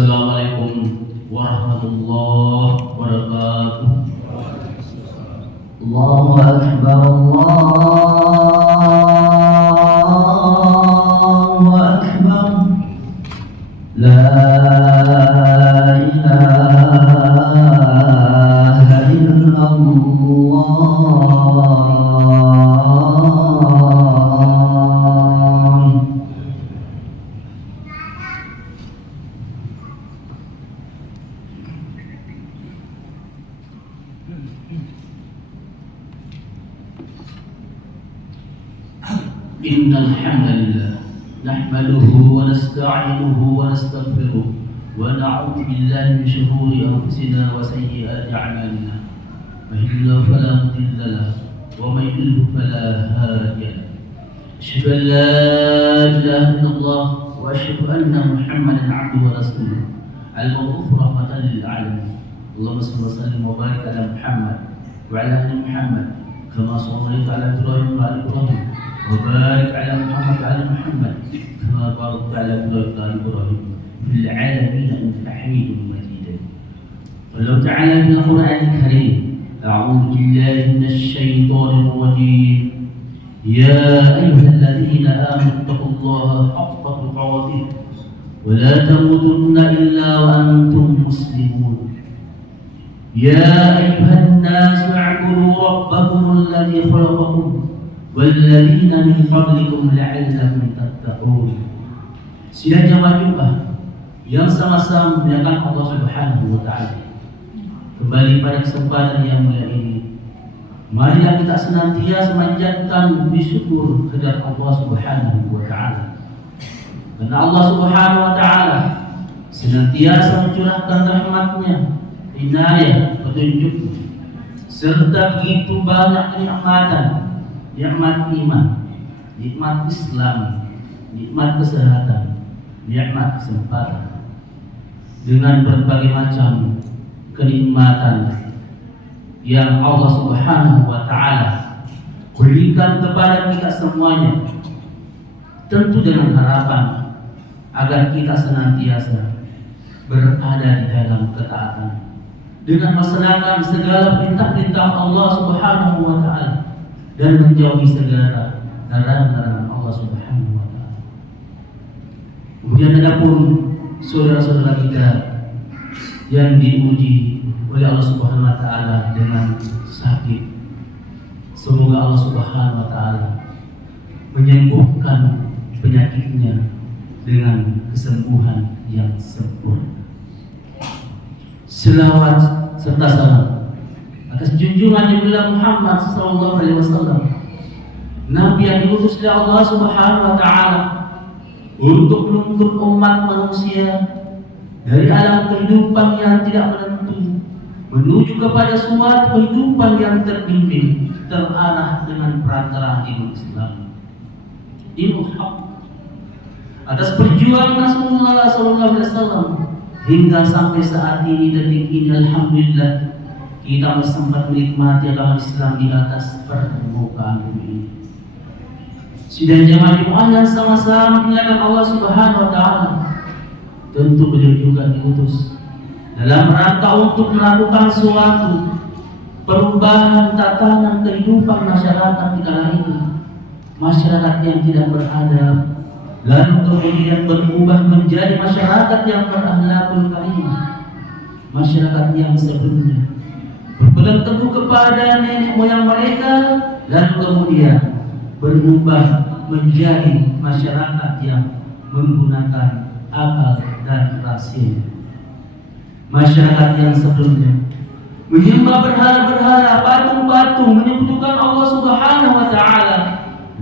Assalamualaikum warahmatullahi wabarakatuh. Allahu Akbar, Allahu Akbar. La ilaha illallah. Innal hamdalillah nahmaduhu wa nasta'inuhu wa nastaghfiruh wa na'udzu billahi min shururi anfusina wa sayyiati a'malina. Man yahdihillahu fala mudilla lahu wa man yudlil fala hadiya lahu. Asyhadu an la ilaha illallah wa asyhadu anna Muhammadan 'abduhu wa rasuluh. Al-mab'uts rahmatan lil 'alamin. Allahumma shalli wa sallim wa barik ala Muhammad wa ala ali Muhammad kama shallaita ala Ibrahim wa ala Ibrahim وبارك على محمد وعلى محمد كما باركت على إبراهيم في العالمين إنك حميد مجيد. ولو تعالى من القرآن الكريم أعوذ بالله من الشيطان الرجيم. يا أيها الذين آمنوا اتقوا الله حق تقاته ولا تموتن إلا وأنتم مسلمون. يا أيها الناس اعبدوا ربكم الذي خلقكم والذين من قبلكم لعلكم تتقون. Sidang jamaah Jumat yang sama-sama memuliakan Allah Subhanahu wa taala. Kembali pada kesempatan yang mulia ini, marilah kita senantiasa memanjatkan puji syukur kepada Allah Subhanahu wa taala. Karena Allah Subhanahu wa taala senantiasa mencurahkan rahmat-Nya, inayah, petunjuk, serta begitu banyak kenikmatan, nikmat iman, nikmat Islam, nikmat kesehatan, nikmat kesempatan, dengan berbagai macam kenikmatan yang Allah Subhanahu wa taala berikan kepada kita semuanya, tentu dengan harapan agar kita senantiasa berada di dalam ketaatan dengan melaksanakan segala perintah-perintah Allah Subhanahu wa taala dan menjauhi segala larangan Allah Subhanahu wa taala. Kemudian adapun saudara-saudara kita yang diuji oleh Allah Subhanahu wa taala dengan sakit, semoga Allah Subhanahu wa taala menyembuhkan penyakitnya dengan kesembuhan yang sempurna. Selawat serta salam atas junjungan Nabi Muhammad sallallahu alaihi wasallam, Nabi yang diutus oleh Allah Subhanahu wa taala untuk menuntun umat manusia dari alam kehidupan yang tidak menentu menuju kepada suatu kehidupan yang terpimpin, terarah dengan perantaraan ilmu Islam, ilmu hak. Atas perjuangan Rasulullah sallallahu alaihi wasallam hingga sampai saat ini, detik ini, alhamdulillah kita sempat menikmati agama Islam di atas permukaan bumi ini. Sidang jamaah Jumat yang sama-sama memuliakan Allah Subhanahu wa taala, tentu beliau juga diutus dalam rangka untuk melakukan suatu perubahan tatanan kehidupan masyarakat di kala ini. Masyarakat yang tidak beradab, lalu kemudian berubah menjadi masyarakat yang berakhlakul karimah. Masyarakat yang sebelumnya berpegang teguh kepada nenek moyang mereka, lalu kemudian berubah menjadi masyarakat yang menggunakan akal dan rasional. Masyarakat yang sebelumnya menyembah berhala-berhala, patung-patung, menyekutukan Allah Subhanahu wa taala,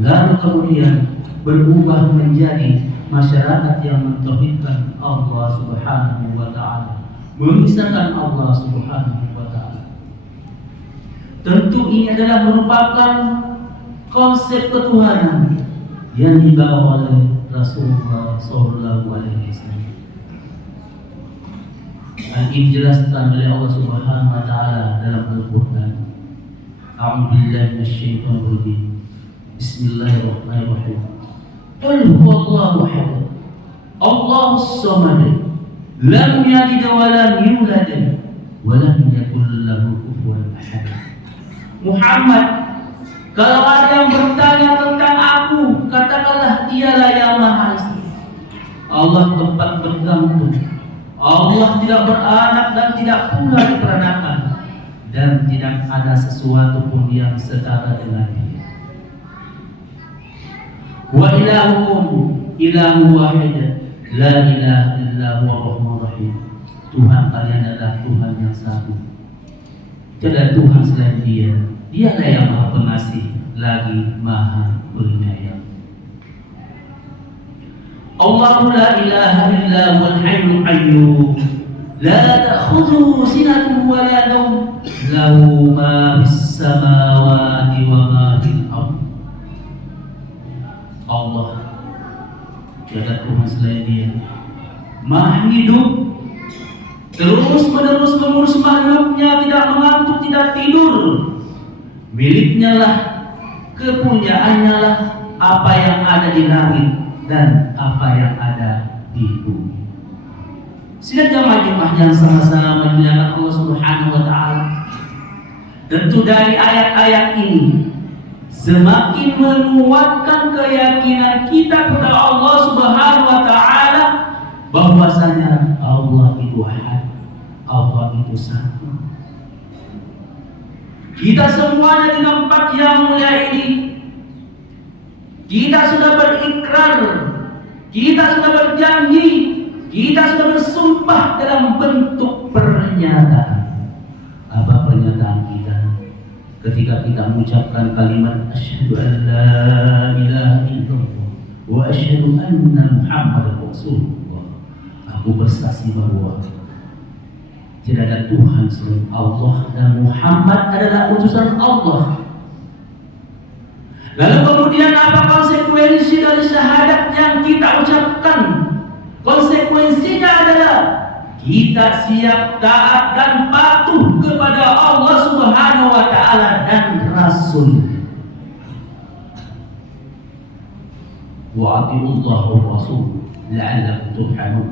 lalu kemudian berubah menjadi masyarakat yang mentauhidkan Allah Subhanahu wa taala, mengisahkan Allah Subhanahu wa taala. Tentu ini adalah merupakan konsep ketuhanan yang dibawa oleh Rasulullah sallallahu alaihi wasallam. Ini dijelaskan oleh Allah Subhanahu wa taala dalam Al-Qur'an. A'udzu billahi minasyaitonir rajim. Bismillahirrahmanirrahim. Qul huwallahu ahad. Allahus samad. lam yalid wa lam yulad wa lam yakul lahu kufuwan ahad. Muhammad, kalau ada yang bertanya tentang aku, katakanlah dialah yang Maha Esa. Allah tempat bergantung. Allah tidak beranak dan tidak pula diperanakan, dan tidak ada sesuatu pun yang setara dengan Dia. Wa ilahukum ilahu wahid, la ilaha illa huwa rahmanur rahim. Tuhan kalian adalah Tuhan yang satu. Tidak Tuhan selain Dia. Dialah yang Maha Pengasih lagi Maha Penyayang. Allahu la ilaha illa huwal hayyul qayyum, la ta'khudhuhu sinatun wa la nawm, lahu ma fis samawati wa ma fil ardh. Allah, tiada Tuhan selain Dia, Maha hidup, terus menerus mengurus makhluknya, tidak mengantuk, tidak tidur. Miliknya lah, kepunyaannya lah apa yang ada di langit dan apa yang ada di bumi. Sidang jamaah yang sama-sama memuliakan Allah Subhanahu wa taala. Tentu dari ayat-ayat ini semakin menguatkan keyakinan kita kepada Allah Subhanahu wa taala bahwasanya Allah itu ahad, Allah itu satu. Kita semuanya di tempat yang mulia ini, kita sudah berikrar, kita sudah berjanji, kita sudah bersumpah dalam bentuk pernyataan. Apa pernyataan kita? Ketika kita mengucapkan kalimat asyhadu an la ilaha illallah wa asyhadu anna Muhammadar Rasulullah. Aku bersaksi bahwa tidak ada Tuhan selain Allah dan Muhammad adalah utusan Allah. Lalu kemudian apa konsekuensi dari syahadat yang kita ucapkan? Konsekuensinya adalah kita siap taat dan patuh kepada Allah Subhanahu wa taala dan Rasul. Wa atiullah wa rasul la'allakum turhamun.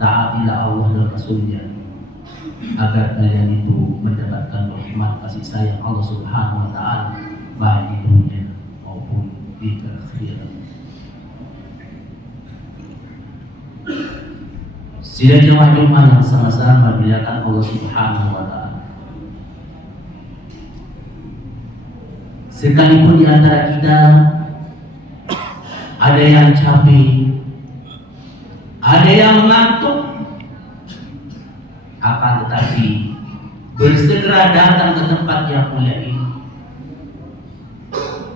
Taatilah Allah dan Rasulnya agar kalian itu mendapatkan rahmat kasih sayang Allah Subhanahu wa taala baik di dunia maupun di akhirat. Sidang jemaah yang sama-sama memuliakan Allah Subhanahu wa taala. Sekalipun di antara kita ada yang capek, ada yang mengantuk, akan tetapi bersegera datang ke tempat yang mulia ini.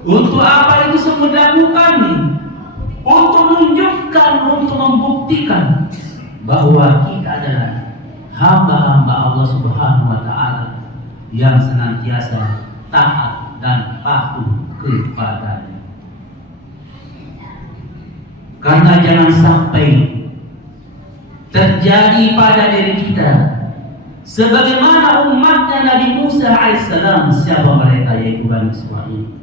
Untuk apa itu semua dilakukan? Untuk menunjukkan, untuk membuktikan bahwa kita adalah hamba-hamba Allah Subhanahu wa taala yang senantiasa taat dan patuh kepadanya. Karena jangan sampai terjadi pada diri kita sebagaimana umatnya Nabi Musa alaihissalam. Siapa mereka? Yaitu Bani Israil.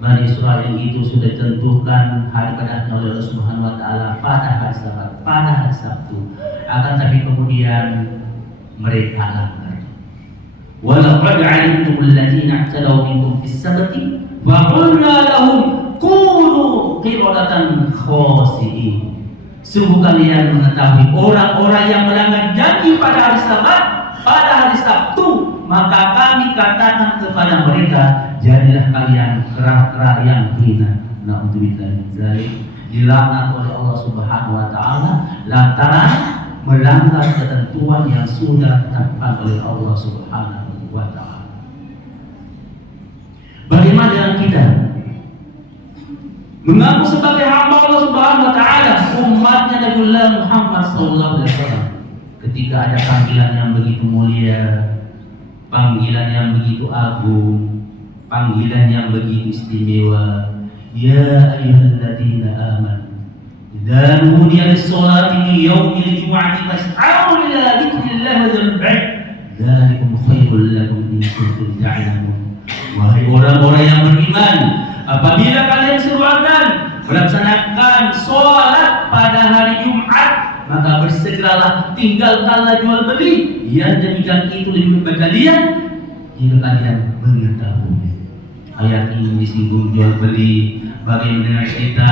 Bani Israil itu sudah ditentukan hari kedatangan oleh Allah Subhanahu wa taala pada hari Sabat, pada hari Sabtu. Akan tapi kemudian mereka langgar. Wa laqad 'alimtum alladziina i'tadaw minkum fis sabti fa qulna lahum kunu qiradatan khasi'in. Sungguh kalian mengetahui orang-orang yang melanggar janji pada hari Sabat, pada hari Sabtu, maka kami katakan kepada mereka, jadilah kalian kera-kera yang hina. Na'udzubillah min dzalik. Dilaknat oleh Allah Subhanahu wa taala lantaran melanggar ketentuan yang sudah ditetapkan oleh Allah Subhanahu wa taala. Bagaimana dengan kita? Mengaku sebagai hamba Allah Subhanahu wa taala, umatnya Nabiullah Muhammad sallallahu alaihi wasallam. Ketika ada panggilan yang begitu mulia, panggilan yang begitu agung, panggilan yang begitu istimewa, ya ayyuhalladzina amanu idza nudiya lis-sholati min yaumil jumu'ati fas'au ila dzikrillahi wa dzarul bai'a dzalikum khairul lakum in kuntum ta'lamun. Wahai orang-orang yang beriman, apabila kalian seruan melaksanakan sholat pada hari Jumat, maka bersegera adalah tinggalkanlah jual beli. Yang demikian itu lebih baik kalian jika kalian mengetahui. Ayat ini disinggung jual beli. Bagaimana kita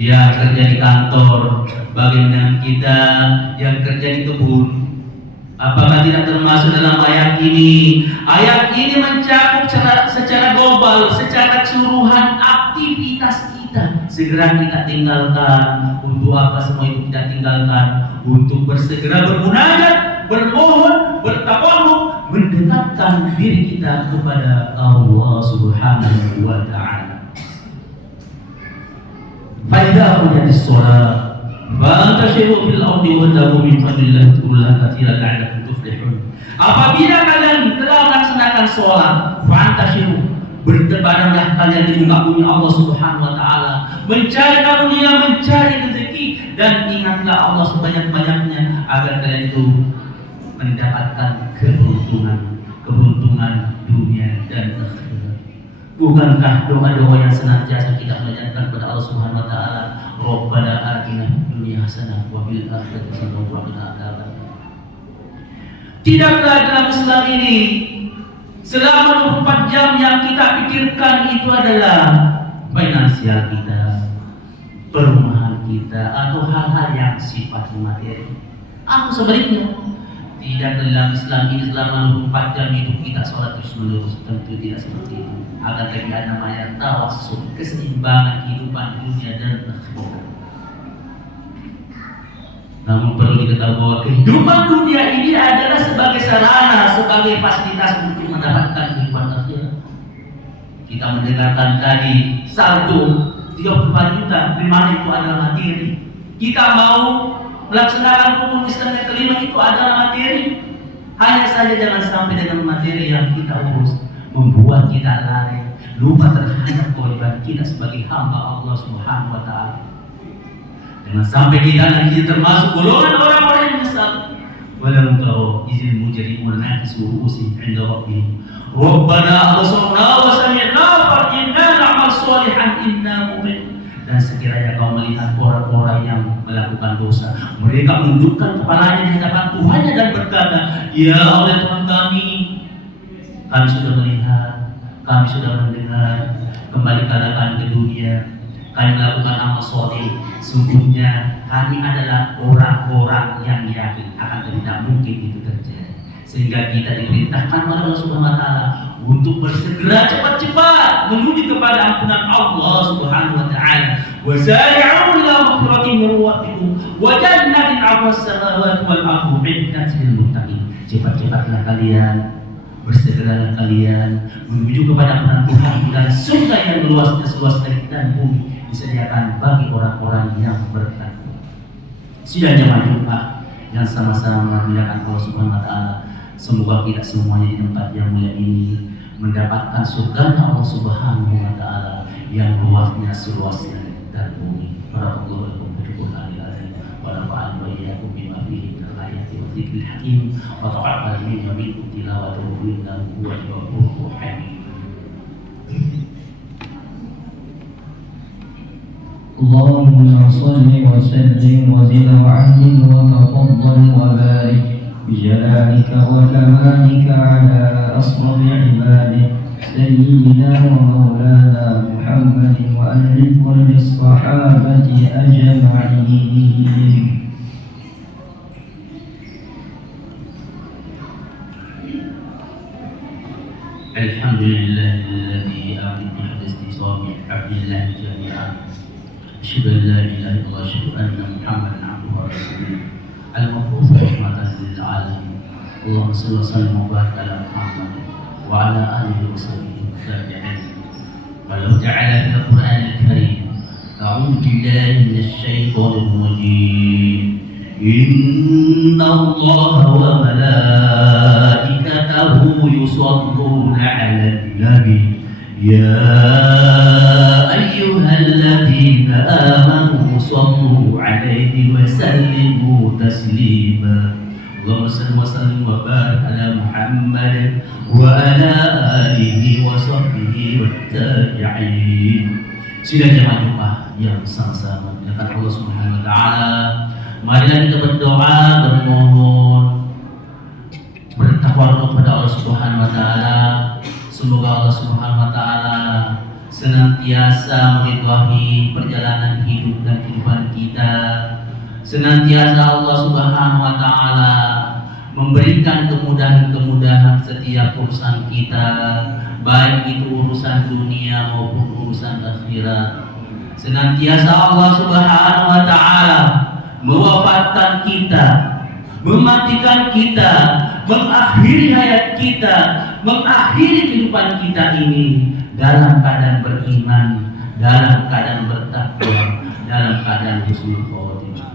yang kerja di kantor, bagaimana kita yang kerja di kebun. Apakah tidak termasuk dalam ayat ini? Ayat ini mencakup secara global, secara keseluruhan aktivitas kita. Segera kita tinggalkan. Untuk apa semua itu kita tinggalkan? Untuk bersegera bermunajat, bermohon, bertawadhu, mendekatkan diri kita kepada Allah Subhanahu wa Ta'ala. Faidah menjadi sholat. Fantashiru fil ardi wabtaghu min fadlillah dzkurullaha katsiran la'allakum tuflihun. Apabila kalian telah melaksanakan sholat, fantashiru, bertebaranlah kalian di muka bumi Allah Subhanahu wa Ta'ala, mencari karunia, mencari rezeki, dan ingatlah Allah sebanyak-banyaknya agar kalian itu mendapatkan keberuntungan dunia dan akhirat. Bukankah doa-doa yang senantiasa kita panjatkan kepada Allah Subhanahu wa Ta'ala? Rabbana atina fid dunya hasanah wa fil akhirati hasanah wa qina adzabannar. Tidaklah dalam Islam ini selama 24 jam yang kita pikirkan itu adalah finansial kita, perumahan kita, atau hal-hal yang sifatnya materi. Atau sebaliknya, tidak dalam Islam ini selama 24 jam itu kita sholat terus menerus. Tentu tidak seperti itu. Akan tapi ada namanya tawassul, keseimbangan kehidupan dunia dan akhirat. Namun perlu diketahui bahwa kehidupan dunia ini adalah sebagai sarana, sebagai fasilitas untuk mendapatkan kehidupan akhirat. Kita mendengarkan tadi saldo 34 juta, di mana itu adalah materi. Kita mau melaksanakan rukun Islam yang kelima itu adalah materi. Hanya saja jangan sampai dengan materi yang kita urus membuat kita lalai, lupa terhadap kewajiban kita sebagai hamba Allah Subhanahu wa Ta'ala. Jangan sampai kita nanti termasuk golongan orang-orang yang menyesal. Walau tara izil mujrimun naqisu ru'usihim 'inda rabbihim. Rabbana absarna wa sami'na farji'na na'mal shalihan inna mu'minun. Dan sekiranya kau melihat orang-orang yang melakukan dosa, mereka menundukkan kepalanya di hadapan Tuhannya dan berkata, ya Allah Tuhan kami sudah melihat, kami sudah mendengar, kembalikanlah kami ke dunia, kami melakukan amal soleh. Sungguhnya kami adalah orang-orang yang yakin akan tidak mungkin itu terjadi. Sehingga kita diperintahkan oleh Allah Subhanahu wa Ta'ala untuk bersegera cepat-cepat menuju kepada ampunan Allah Subhanahu wa Ta'ala. Wa sari'u ila maghfiratin min rabbikum wa jannatin 'arduha as-samawati wal ardu 'iddat lil muttaqin. Cepat-cepatlah kalian, bersegeralah kalian menuju kepada ampunan Tuhan dan surga yang luasnya seluas langit dan bumi disediakan bagi orang-orang yang bertakwa. Sidang jemaah Jumat yang sama-sama memuliakan Allah Subhanahu wa Ta'ala. Semoga kita semuanya di tempat yang mulia ini mendapatkan surga Allah Subhanahu wa Ta'ala yang luasnya seluas langit dan bumi. Barakallahu lakum fi al-Qur'anil wa nafa'ani wa iyyakum bima fihi min al-ayati wa dzikril hakim wa taqabbal minna minkum tilawatahu innahu huwal ghafurur rahim. اللهم صل وسلم وزد وعلم وتفضل وبارك بجلالك وكمالك على أصرف عبادك سيدنا ومولانا محمد وأهل كل الصحابة أجمعين. الحمد لله الذي أعطى الاستيصال عبد الله جميعا. أشهد أن لا إله إلا الله أشهد أن محمدا عبده ورسوله المبعوث رحمة للعالمين. اللهم صل وسلم وبارك على محمد وعلى آله وصحبه والتابعين. ولو تعالى في القرآن الكريم أعوذ بالله من الشيطان الرجيم إن الله وملائكته يصلون على النبي يا أيها الذين آمنوا صلوا عليه وسلموا تسليما. اللهم صل وسلم وبارك على محمد وعلى آله وصحبه والتابعين. Sidang jemaah Jumat yang sama-sama dengan Allah Subhanahu wa Ta'ala, Marilah kita berdoa, bermohon, bertawarruk kepada Allah Subhanahu wa taala. Semoga Allah Subhanahu wa taala senantiasa meridhai perjalanan hidup dan kehidupan kita. Senantiasa Allah Subhanahu wa taala memberikan kemudahan-kemudahan setiap urusan kita, baik itu urusan dunia maupun urusan akhirat. Senantiasa Allah Subhanahu wa taala mewafatkan kita, mematikan kita, mengakhiri hayat kita, mengakhiri kehidupan kita ini dalam keadaan beriman, dalam keadaan bertakwa, dalam keadaan husnul khotimah.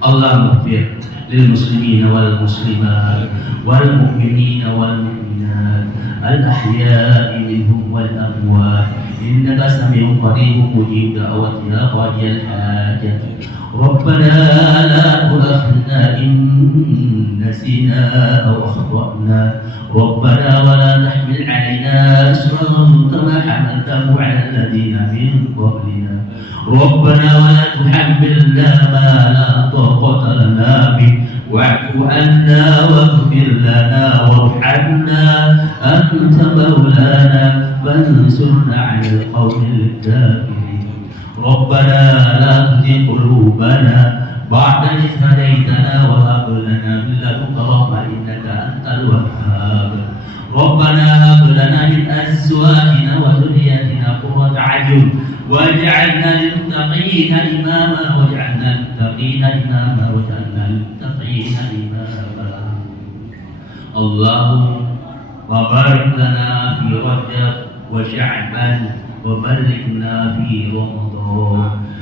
Allahumma ighfir lil muslimina wal muslimat wal mu'minina wal mu'minat al ahya'i minhum wal amwat innaka sami'un qaribun mujib da'wati ya qadiyal hajat. ربنا لا تؤاخذنا إن نسينا أو أخطأنا ربنا ولا تحمل علينا إصرا كما حملته على الذين من قبلنا ربنا ولا تحملنا ما لا طاقة لنا به واعف عنا واغفر لنا وارحمنا أنت مولانا فانصرنا على القوم الكافرين ربنا لا تزغ قلوبنا بعد إذ هديتنا وهب لنا من لدنك رحمة إنك أنت الوهاب ربنا هب لنا من أزواجنا وذرياتنا قرة أعين واجعلنا للمتقين إماما واجعلنا للمتقين إماما واجعلنا للمتقين إماما اللهم وبارك لنا في رجب وشعبان وبلغنا في رمضان.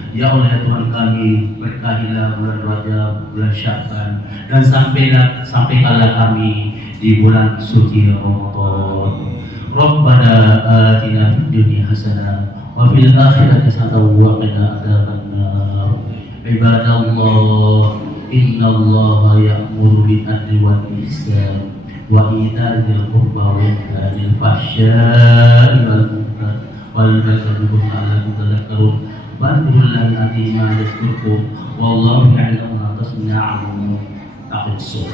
Ya Allah ya Tuhan kami, berkahilah bulan Rajab, bulan Sya'ban, dan sampaikanlah kami di bulan suci Ramadan. Rabbana atina fid dunya hasanah wa fil akhirati hasanah wa qina adzabannar. Ibadallah, innallaha ya'muru bil adli wal ihsan wa ita'i dzil qurba wa yanha 'anil fahsya'i wal munkar wal baghi la'allakum tadhakkarun. Badrullahi azim yaskurkum wallahu ya'lamu ma tasna'un. Taqis.